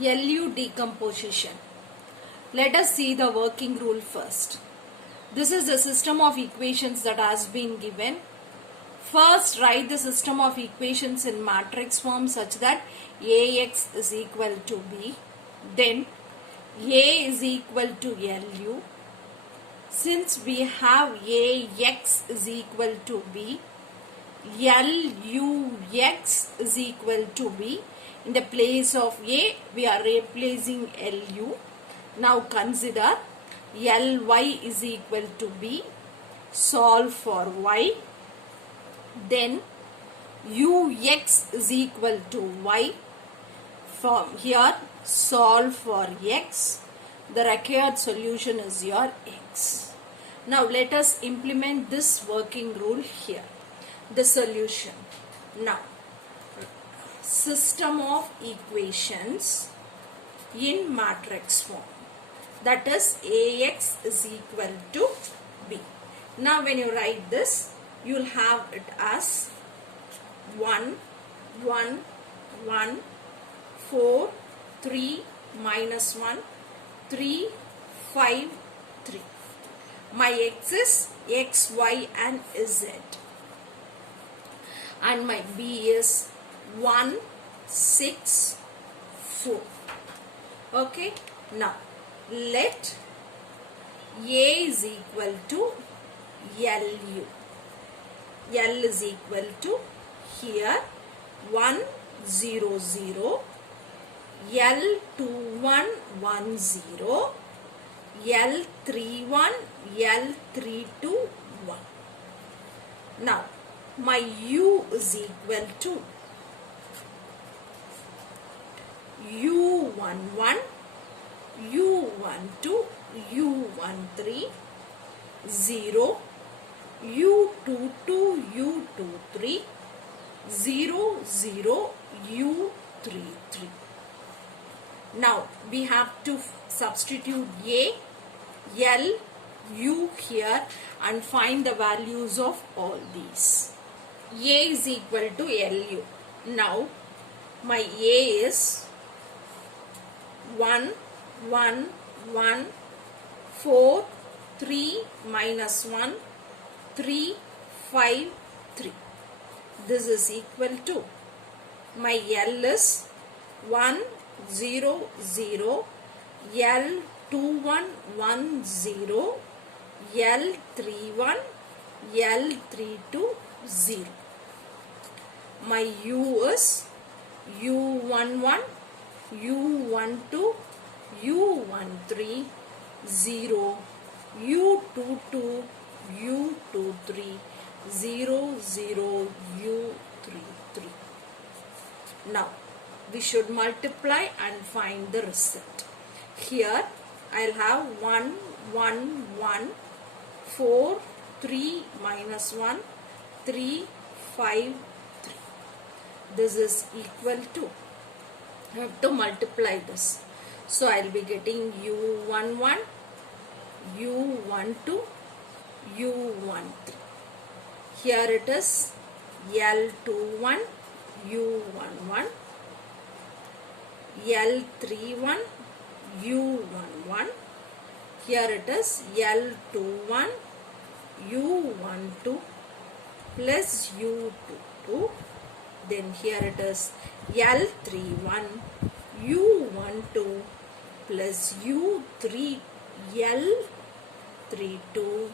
LU decomposition. Let us see the working rule first. This is the system of equations that has been given. First, write the system of equations in matrix form such that AX is equal to B. Then A is equal to LU. Since we have AX is equal to B, LUX is equal to B. In the place of A, we are replacing LU. Now consider LY is equal to B. Solve for Y. Then UX is equal to Y. From here, solve for X. The required solution is your X. Now let us implement this working rule here. The solution. Now, system of equations in matrix form. That is AX is equal to B. Now when you write this, you will have it as 1, 1, 1, 4, 3, minus 1, 3, 5, 3. My X is X, Y and Z. And my B is 1, 6, 4. Okay. Now, let A is equal to LU. L is equal to here 1, 0, 0. L 2, 1, 1, 0. L 3, 1. L 3, 2, 1. Now, my U is equal to U11, U12, U13, 0, U22, U23, 0, 0, U33. Now, we have to substitute A, L, U here and find the values of all these. A is equal to LU. Now, my A is 1, 1, 1, 4, 3, minus 1, 3, 5, 3. This is equal to my L is 1, 0, 0, L 2, 1, 1, 0, L 3, 1, L 3, 2, 0. My U is U11, U12, U13, 0, U22, U23, 0, 0, U33. Now, we should multiply and find the result. Here, I'll have 1, 1, 1, 4, 3, minus 1, 3, 5, 3. This is equal to, I have to multiply this. So, I'll be getting U11, U12, U13. Here it is L21, U11, L31, U11. Here it is L21, U12 plus U22. Then here it is L31, U12 plus U3, L32,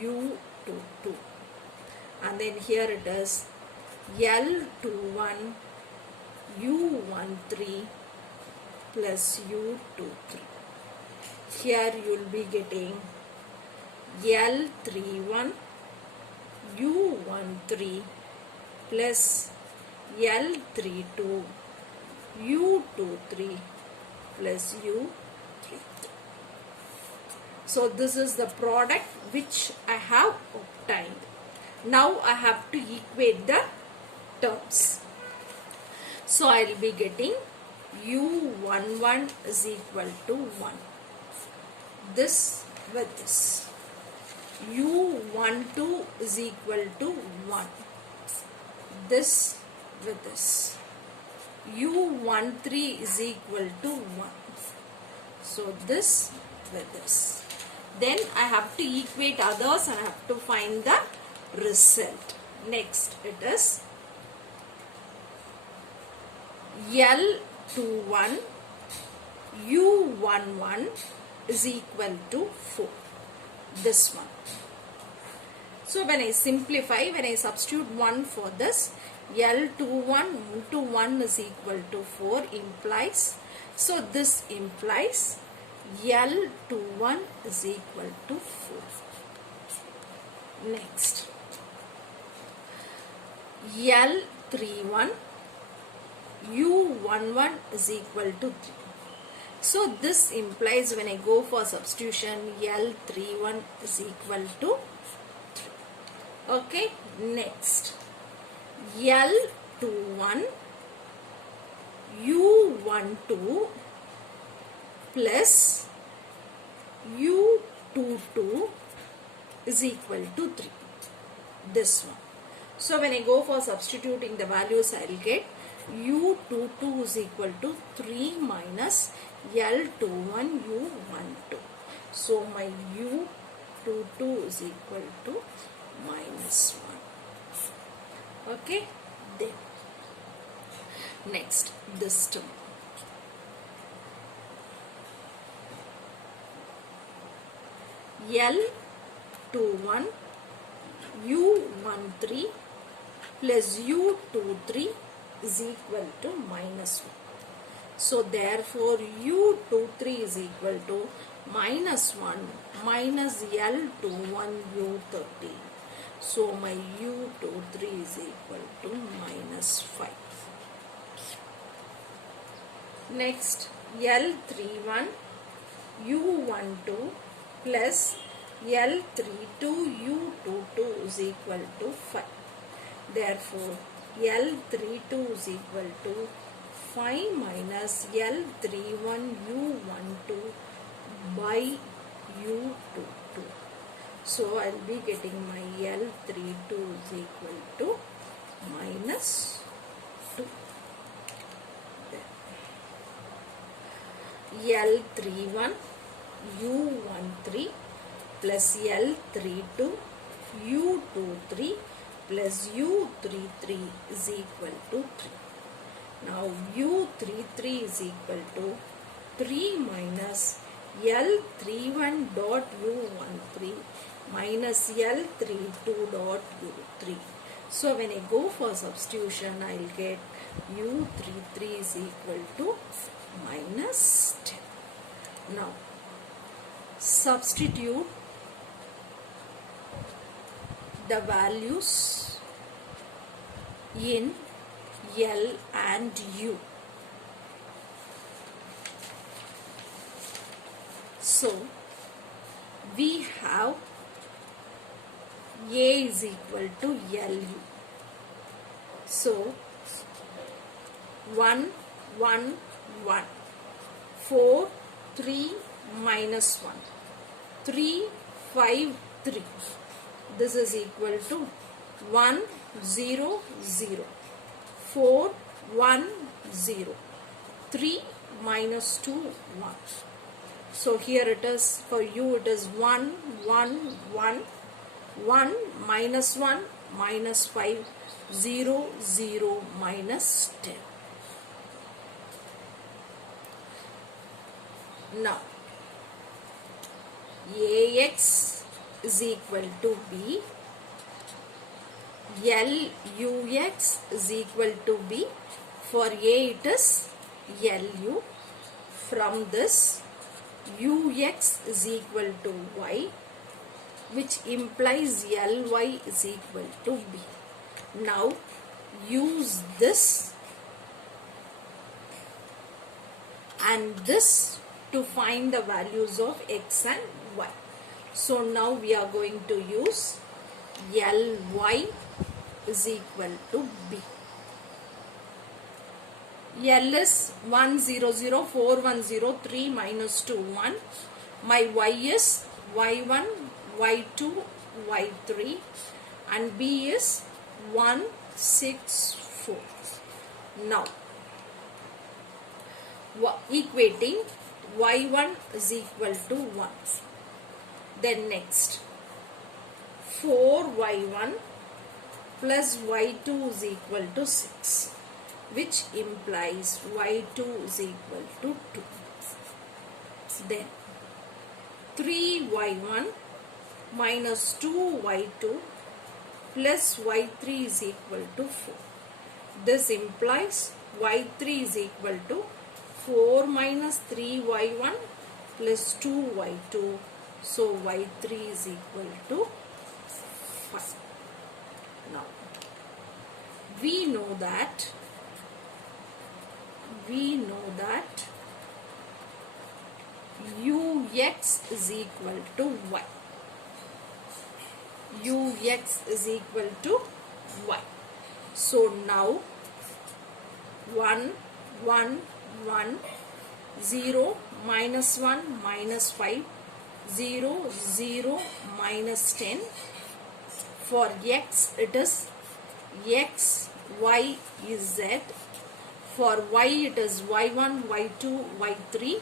U22. And then here it is L21, U13 plus U23. Here you will be getting L31, U13 plus L32, U23 plus U33. So this is the product which I have obtained. Now I have to equate the terms. So I will be getting U11 is equal to 1. This with this. U12 is equal to 1. This with this. u13 is equal to 1. So this with this. Then I have to equate others and I have to find the result. Next it is L21 u11 is equal to 4. This one. So when I simplify, when I substitute 1 for this, L21 into 1 is equal to 4 implies. So this implies L21 is equal to 4. Next, L31 u11 is equal to 3. So this implies when I go for substitution, L31 is equal to 3. Okay, next, L21 u12 plus u22 is equal to 3. This one. So when I go for substituting the values, I will get u22 is equal to 3 minus L21 u12. So my u22 is equal to minus 1. Okay, then next this term. L21 u13 plus u23 is equal to minus 1. So therefore u23 is equal to minus 1 minus L21 u13. So my u23 is equal to minus 5. Next, L31 u12 plus L32 u22 is equal to 5. Therefore, L32 is equal to 5 minus L31 u12 by u22. So, I will be getting my L32 is equal to minus 2. L31 u13 plus L32 u23 plus u33 is equal to 3. Now u33 is equal to 3 minus L31 dot u13 minus L32 dot u3. So when I go for substitution, I will get u33 is equal to minus 10. Now substitute the values in L and U. So we have A is equal to LU. So 1, 1, 1, 4, 3, minus 1, 3, 5, 3. This is equal to 1, 0, 0, 4, 1, 0, 3, minus 2, 1. So here it is, for you it is 1, 1, 1, 1, minus 1, minus 5, 0, 0, minus 10. Now, AX is equal to B, LUX is equal to B. For A it is LU. From this, UX is equal to Y, which implies LY is equal to B. Now, use this and this to find the values of X and Y. So now we are going to use LY is equal to B. L is 1, 0, 0, 4, 1, 0, 3, minus 2, 1. My Y is Y1, Y2, Y3 and B is 1, 6, 4. Now equating y1 is equal to 1. Then next 4y1 plus y2 is equal to 6, which implies y2 is equal to 2. Then 3y1 minus 2y2 plus y3 is equal to 4. This implies y3 is equal to 4 minus 3y1 plus 2y2. So y3 is equal to 5. Now we know that ux is equal to y. Ux is equal to y. So now 1, 1, 1, 0, minus 1, minus 5, 0, 0, minus 10. For x it is x, y is z. For y it is y1, y2, y3.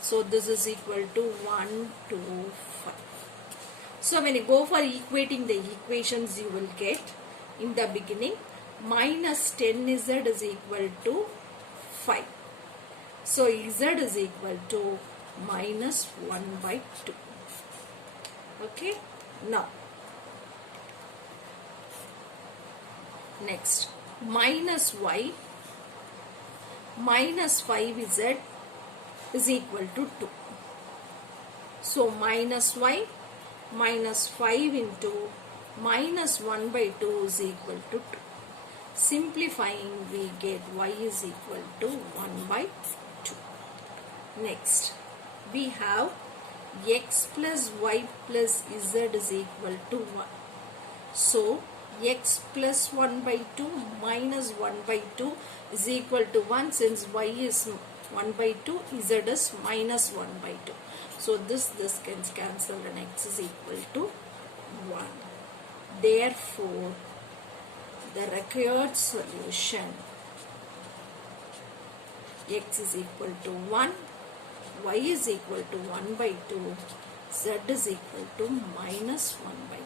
So this is equal to 1, 2, 5. So when you go for equating the equations, you will get in the beginning minus 10z is equal to 5. So z is equal to minus 1 by 2. Okay. Now next minus y minus 5z is equal to 2. So minus y minus 5 into minus 1 by 2 is equal to 2. Simplifying, we get y is equal to 1 by 2. Next, we have x plus y plus z is equal to 1. So x plus 1 by 2 minus 1 by 2 is equal to 1. Since y is 1 by 2, z is minus 1 by 2. So this can cancel and x is equal to 1. Therefore, the required solution x is equal to 1, y is equal to 1 by 2, z is equal to minus 1 by 2.